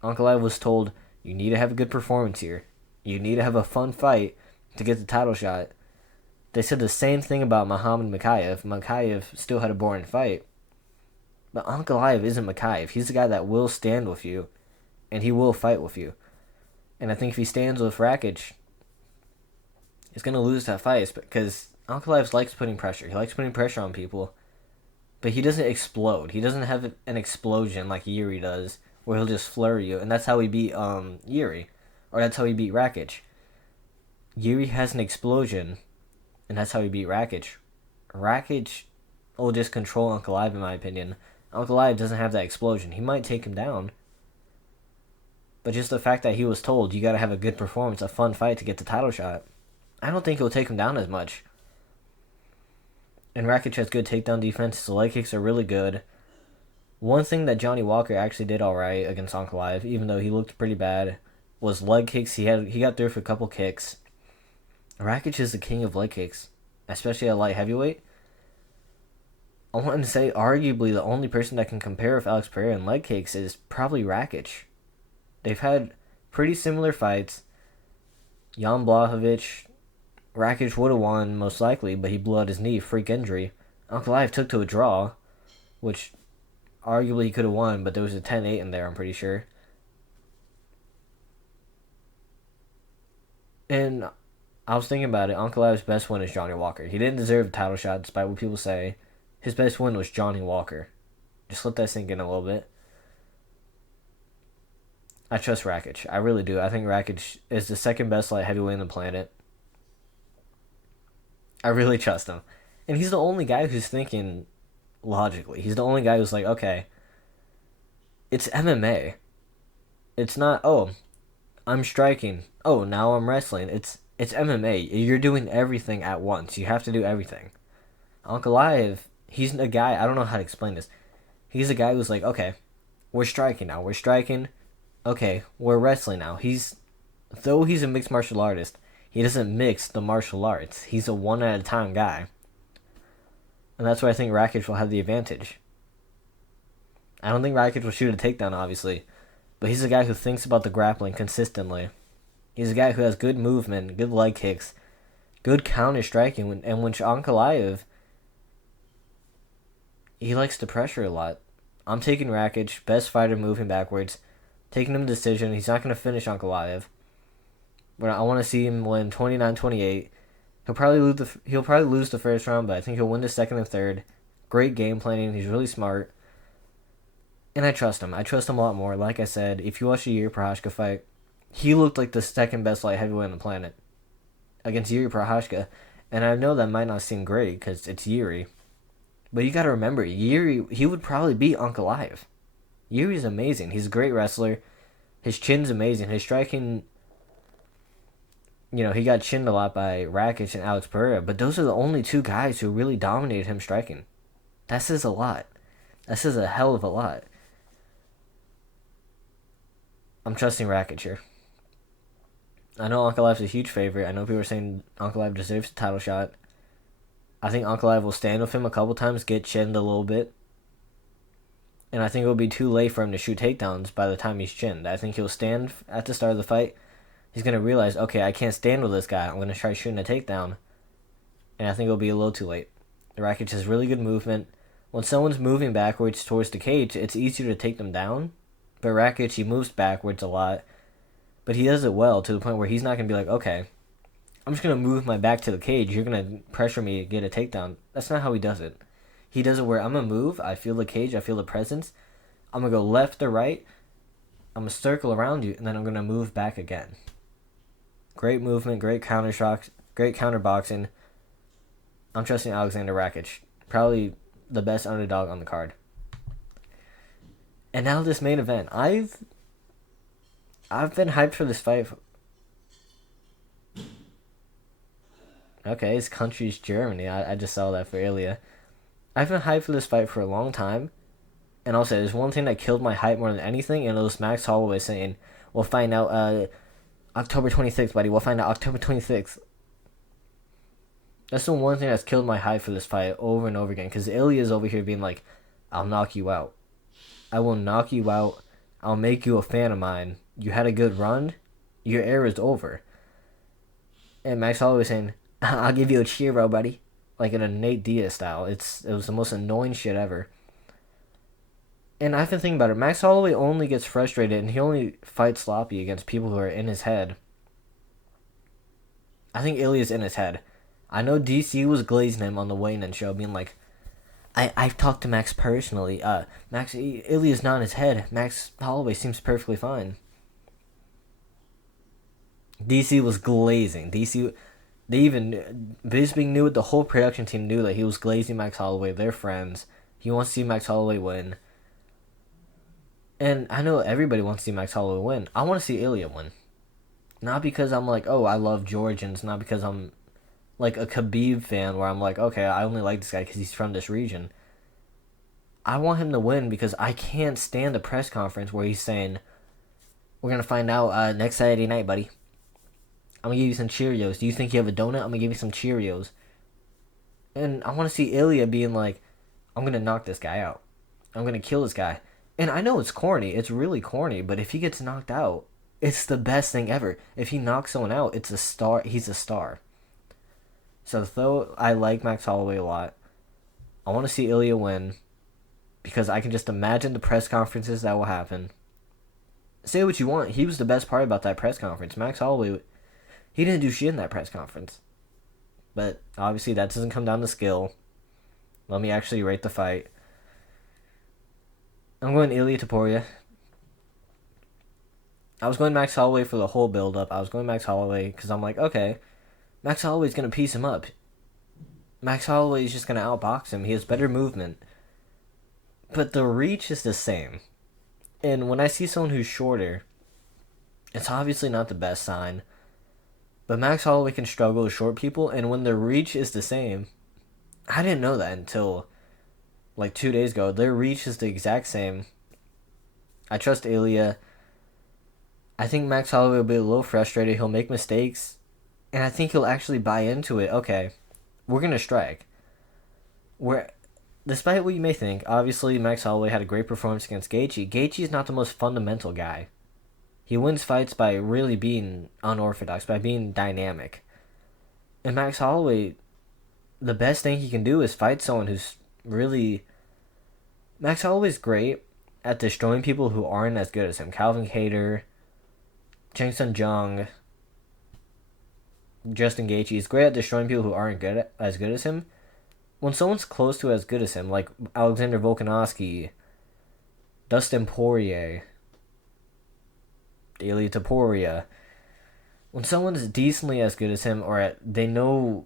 Ankalaev was told, you need to have a good performance here. You need to have a fun fight to get the title shot. They said the same thing about Muhammad Makayev. Makayev still had a boring fight. But Ankalaev isn't Makayev. He's the guy that will stand with you. And he will fight with you. And I think if he stands with Rakic, he's going to lose that fight. Because Ankalaev likes putting pressure. He likes putting pressure on people. But he doesn't explode. He doesn't have an explosion like Yuri does, where he'll just flurry you. And that's how he beat Yuri. Or that's how he beat Rakic. Yuri has an explosion, and that's how he beat Rakic. Rakic will just control Ankalaev, in my opinion. Ankalaev doesn't have that explosion. He might take him down. But just the fact that he was told, you got to have a good performance, a fun fight to get the title shot, I don't think he'll take him down as much. And Rakic has good takedown defense. His leg kicks are really good. One thing that Johnny Walker actually did alright against Ankalaev, even though he looked pretty bad, was leg kicks. He got through for a couple kicks. Rakic is the king of leg kicks, especially at light heavyweight. I want to say arguably the only person that can compare with Alex Pereira in leg kicks is probably Rakic. They've had pretty similar fights. Jan Blachowicz, Rakic would have won most likely, but he blew out his knee, freak injury. Ankalaev took to a draw, which arguably he could have won, but there was a 10-8 in there, I'm pretty sure. And I was thinking about it. Ankalaev's best win is Johnny Walker. He didn't deserve a title shot, despite what people say. His best win was Johnny Walker. Just let that sink in a little bit. I trust Rakic. I really do. I think Rakic is the 2nd best light heavyweight on the planet. I really trust him. And he's the only guy who's thinking logically. He's the only guy who's like, okay, it's MMA. It's not, oh, I'm striking. Oh, now I'm wrestling. It's MMA. You're doing everything at once. You have to do everything. Ankalaev, he's a guy, I don't know how to explain this. He's a guy who's like, okay, We're striking now. We're striking. Okay, we're wrestling now. Though he's a mixed martial artist, he doesn't mix the martial arts. He's a one at a time guy. And that's where I think Rakic will have the advantage. I don't think Rakic will shoot a takedown, obviously. But he's a guy who thinks about the grappling consistently. He's a guy who has good movement, good leg kicks, good counter striking. And when Ankalaev, he likes to pressure a lot. I'm taking Rakic, best fighter moving backwards. Taking him a decision. He's not going to finish Ankalaev. But I want to see him win 29-28. He'll probably lose the first round, but I think he'll win the second and third. Great game planning. He's really smart. And I trust him. I trust him a lot more. Like I said, if you watch the Yuri Prochazka fight, he looked like the second best light heavyweight on the planet against Yuri Prochazka. And I know that might not seem great because it's Yuri. But you got to remember, Yuri, he would probably beat Ankalaev. Yuri's amazing. He's a great wrestler. His chin's amazing. His striking, he got chinned a lot by Rakic and Alex Pereira. But those are the only two guys who really dominated him striking. That says a lot. That says a hell of a lot. I'm trusting Rakic here. I know Ankalaev's a huge favorite. I know people are saying Ankalaev deserves a title shot. I think Ankalaev will stand with him a couple times, get chinned a little bit. And I think it will be too late for him to shoot takedowns by the time he's chinned. I think he'll stand at the start of the fight. He's going to realize, okay, I can't stand with this guy. I'm going to try shooting a takedown. And I think it'll be a little too late. Rakic has really good movement. When someone's moving backwards towards the cage, it's easier to take them down. But Rakic, he moves backwards a lot. But he does it well to the point where he's not going to be like, okay, I'm just going to move my back to the cage. You're going to pressure me to get a takedown. That's not how he does it. He does it where I'm going to move. I feel the cage. I feel the presence. I'm going to go left or right. I'm going to circle around you. And then I'm going to move back again. Great movement. Great counter shocks. Great counter boxing. I'm trusting Alexander Rakic. Probably the best underdog on the card. And now this main event. I've been hyped for this fight. Okay, his country's Germany. I just saw that for Ilya. I've been hyped for this fight for a long time. And I'll say there's one thing that killed my hype more than anything, and it was Max Holloway saying, we'll find out October 26th, buddy. We'll find out October 26th. That's the one thing that's killed my hype for this fight over and over again. Because Ilya's over here being like, I'll knock you out. I will knock you out. I'll make you a fan of mine. You had a good run. Your era is over. And Max Holloway saying, I'll give you a cheer, bro, buddy. Like in a Nate Diaz style. It was the most annoying shit ever. And I've been thinking about it. Max Holloway only gets frustrated and he only fights sloppy against people who are in his head. I think Ilya's in his head. I know DC was glazing him on the weigh-in show, being like, I've talked to Max personally. Ilya's not in his head. Max Holloway seems perfectly fine. DC was glazing. Bisping knew it. The whole production team knew that he was glazing Max Holloway. They're friends. He wants to see Max Holloway win. And I know everybody wants to see Max Holloway win. I want to see Ilya win. Not because I'm like, oh, I love Georgians. Not because I'm like a Khabib fan where I'm like, okay, I only like this guy because he's from this region. I want him to win because I can't stand the press conference where he's saying, we're going to find out next Saturday night, buddy. I'm going to give you some Cheerios. Do you think you have a donut? I'm going to give you some Cheerios. And I want to see Ilya being like, I'm going to knock this guy out. I'm going to kill this guy. And I know it's corny. It's really corny. But if he gets knocked out, it's the best thing ever. If he knocks someone out, it's a star. He's a star. So though I like Max Holloway a lot, I want to see Ilya win because I can just imagine the press conferences that will happen. Say what you want. He was the best part about that press conference. Max Holloway, he didn't do shit in that press conference. But obviously that doesn't come down to skill. Let me actually rate the fight. I'm going Ilya Topuria. I was going Max Holloway for the whole build-up. I was going Max Holloway because I'm like, okay, Max Holloway's going to piece him up. Max Holloway is just going to outbox him. He has better movement. But the reach is the same. And when I see someone who's shorter, it's obviously not the best sign. But Max Holloway can struggle with short people, and when the reach is the same, I didn't know that until like 2 days ago. Their reach is the exact same. I trust Ilya. I think Max Holloway will be a little frustrated. He'll make mistakes. And I think he'll actually buy into it. Okay, we're going to strike. Despite what you may think, obviously Max Holloway had a great performance against Gaethje. Gaethje is not the most fundamental guy. He wins fights by really being unorthodox, by being dynamic. And Max Holloway, the best thing he can do is fight someone who's really... Max Holloway's great at destroying people who aren't as good as him. Calvin Kattar, Chang Sun Jung, Justin Gaethje. He's great at destroying people who aren't as good as him. When someone's close to as good as him, like Alexander Volkanovski, Dustin Poirier, Topuria, when someone's decently as good as him, or they know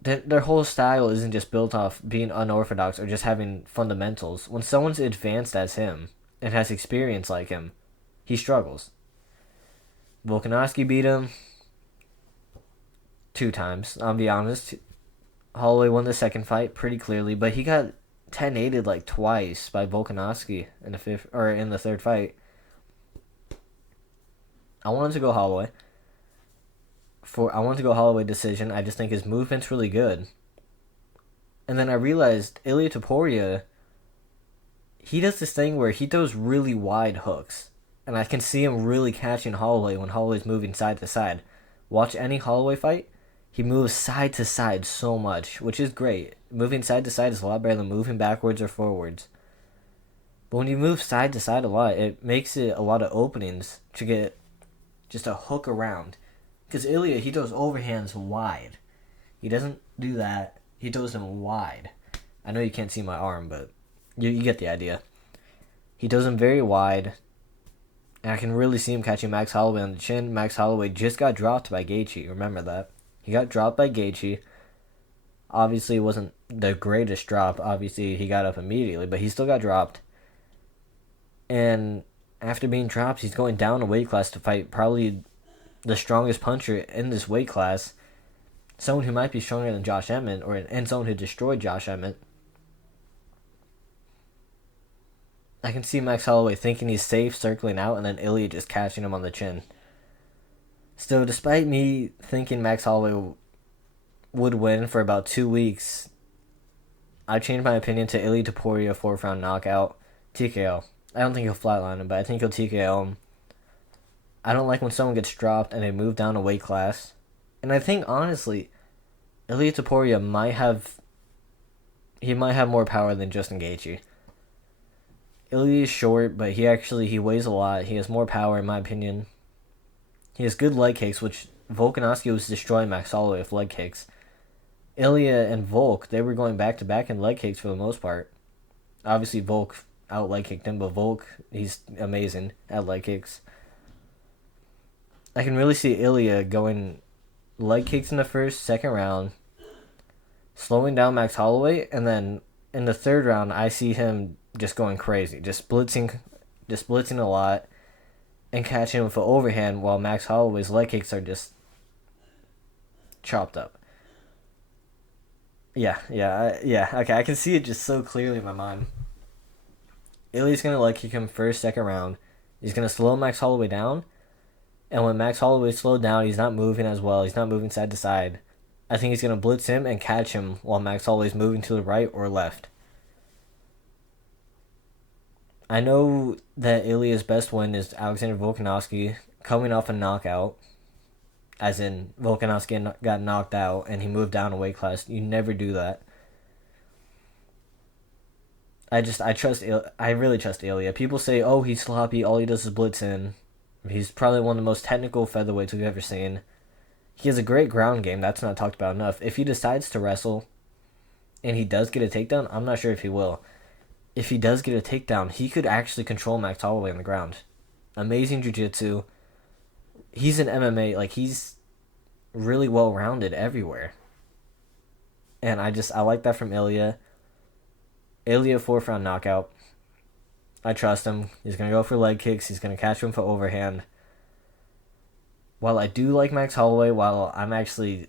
that their whole style isn't just built off being unorthodox or just having fundamentals. When someone's advanced as him and has experience like him, he struggles. Volkanovski beat him 2 times, I'll be honest. Holloway won the second fight pretty clearly, but he got 10-8'd like twice by Volkanovski in the third fight. I wanted to go Holloway. I wanted to go Holloway decision. I just think his movement's really good. And then I realized Ilia Topuria, he does this thing where he throws really wide hooks. And I can see him really catching Holloway when Holloway's moving side to side. Watch any Holloway fight. He moves side to side so much, which is great. Moving side to side is a lot better than moving backwards or forwards. But when you move side to side a lot, it makes it a lot of openings to get just a hook around. Because Ilya, he throws overhands wide. He doesn't do that. He throws them wide. I know you can't see my arm, but you get the idea. He throws them very wide. And I can really see him catching Max Holloway on the chin. Max Holloway just got dropped by Gaethje. Remember that. He got dropped by Gaethje. Obviously, it wasn't the greatest drop. Obviously, he got up immediately, but he still got dropped. And after being dropped, he's going down a weight class to fight probably the strongest puncher in this weight class. Someone who might be stronger than Josh Emmett, and someone who destroyed Josh Emmett. I can see Max Holloway thinking he's safe, circling out, and then Ilya just catching him on the chin. Still, despite me thinking Max Holloway would win for about 2 weeks, I changed my opinion to Ilia Topuria 4th round knockout, TKO. I don't think he'll flatline him, but I think he'll TKO him. I don't like when someone gets dropped and they move down a weight class. And I think, honestly, Ilia Topuria might have more power than Justin Gaethje. Ilya is short, but he weighs a lot. He has more power, in my opinion. He has good leg kicks, which Volkanovski was destroying Max Holloway with leg kicks. Ilya and Volk, they were going back-to-back in leg kicks for the most part. Obviously, Volk out-leg kicked him, but Volk, he's amazing at leg kicks. I can really see Ilya going leg kicks in the second round, slowing down Max Holloway, and then in the third round, I see him just going crazy, just blitzing a lot, and catching him with an overhand while Max Holloway's leg kicks are just chopped up. Yeah. Okay, I can see it just so clearly in my mind. Ilya's gonna leg kick him first, second round. He's gonna slow Max Holloway down, and when Max Holloway's slowed down, he's not moving as well. He's not moving side to side. I think he's gonna blitz him and catch him while Max Holloway's moving to the right or left. I know that Ilya's best win is Alexander Volkanovski coming off a knockout. As in, Volkanovski got knocked out and he moved down a weight class. You never do that. I really trust Ilya. People say, oh, he's sloppy, all he does is blitz in. He's probably one of the most technical featherweights we've ever seen. He has a great ground game, that's not talked about enough. If he decides to wrestle and he does get a takedown, I'm not sure if he will. If he does get a takedown, he could actually control Max Holloway on the ground. Amazing jiu-jitsu. He's an MMA, he's really well-rounded everywhere. And I like that from Ilya. Ilya 4th round knockout. I trust him. He's going to go for leg kicks. He's going to catch him for overhand. While I do like Max Holloway, while I'm actually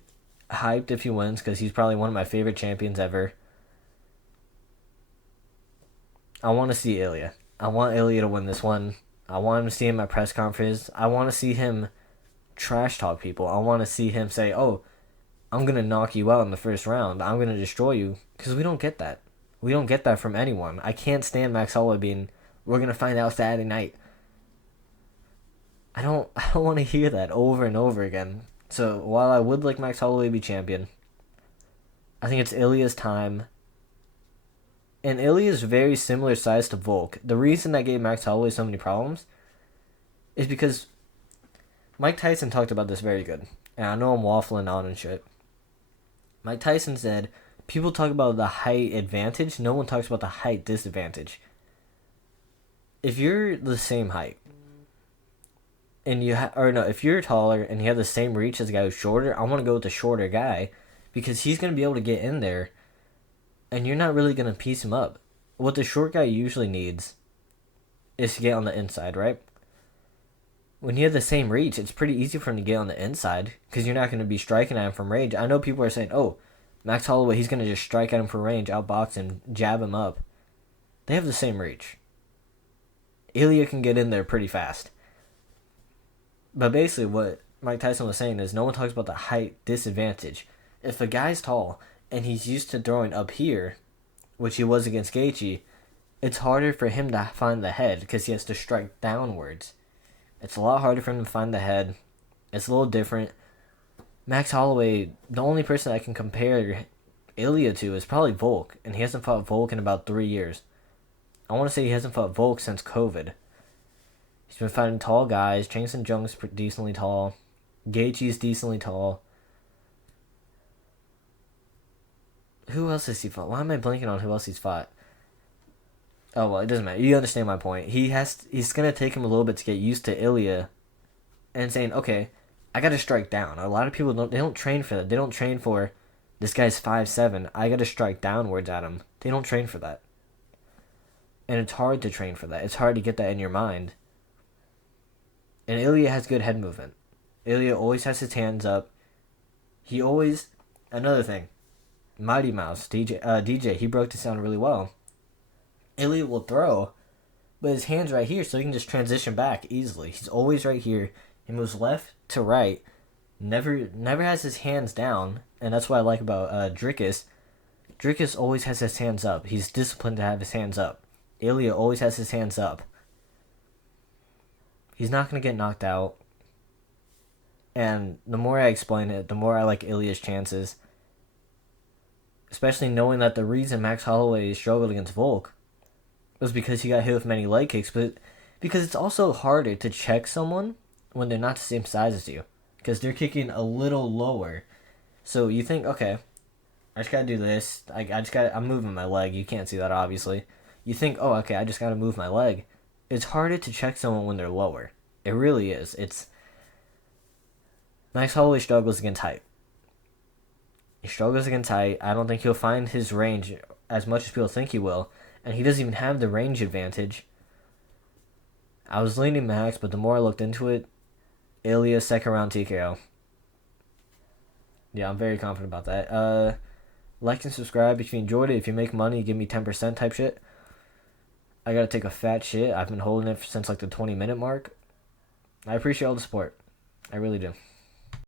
hyped if he wins, because he's probably one of my favorite champions ever, I want to see Ilya. I want Ilya to win this one. I want him to see him at press conference. I want to see him trash talk people. I want to see him say, "Oh, I'm gonna knock you out in the first round. I'm gonna destroy you," because we don't get that. We don't get that from anyone. I can't stand Max Holloway being, "We're gonna find out Saturday night." I don't. I don't want to hear that over and over again. So while I would like Max Holloway to be champion, I think it's Ilya's time. And Ilya is very similar size to Volk. The reason that gave Max Holloway so many problems is because Mike Tyson talked about this very good. And I know I'm waffling on and shit. Mike Tyson said, people talk about the height advantage. No one talks about the height disadvantage. If you're the same height, and if you're taller and you have the same reach as a guy who's shorter, I want to go with the shorter guy because he's going to be able to get in there and you're not really going to piece him up. What the short guy usually needs is to get on the inside, right? When you have the same reach, it's pretty easy for him to get on the inside because you're not going to be striking at him from range. I know people are saying, "Oh, Max Holloway, he's going to just strike at him from range, outbox him, jab him up." They have the same reach. Ilya can get in there pretty fast. But basically what Mike Tyson was saying is no one talks about the height disadvantage. If a guy's tall and he's used to throwing up here, which he was against Gaethje, it's harder for him to find the head because he has to strike downwards. It's a lot harder for him to find the head. It's a little different. Max Holloway, the only person I can compare Ilya to is probably Volk, and he hasn't fought Volk in about 3 years. I want to say he hasn't fought Volk since COVID. He's been fighting tall guys. Chang Jung's decently tall. Gaethje's decently tall. Who else has he fought? Why am I blanking on who else he's fought? Oh, well, it doesn't matter. You understand my point. He's going to take him a little bit to get used to Ilya and saying, okay, I got to strike down. A lot of people don't train for that. They don't train for, this guy's 5'7". I got to strike downwards at him. They don't train for that. And it's hard to train for that. It's hard to get that in your mind. And Ilya has good head movement. Ilya always has his hands up. Another thing, Mighty Mouse, DJ, he broke this down really well. Ilya will throw, but his hand's right here, so he can just transition back easily. He's always right here. He moves left to right. Never has his hands down, and that's what I like about Dricus. Dricus always has his hands up. He's disciplined to have his hands up. Ilya always has his hands up. He's not going to get knocked out. And the more I explain it, the more I like Ilya's chances. Especially knowing that the reason Max Holloway struggled against Volk was because he got hit with many leg kicks, but because it's also harder to check someone when they're not the same size as you. Because they're kicking a little lower. So you think, okay, I just got to do this. I'm moving my leg. You can't see that, obviously. You think, oh, okay, I just got to move my leg. It's harder to check someone when they're lower. It really is. Max Holloway struggles against height. He struggles against height. I don't think he'll find his range as much as people think he will. And he doesn't even have the range advantage. I was leaning Max, but the more I looked into it, Ilya second round TKO. Yeah, I'm very confident about that. Like and subscribe if you enjoyed it. If you make money, give me 10% type shit. I gotta take a fat shit. I've been holding it since like the 20-minute mark. I appreciate all the support. I really do.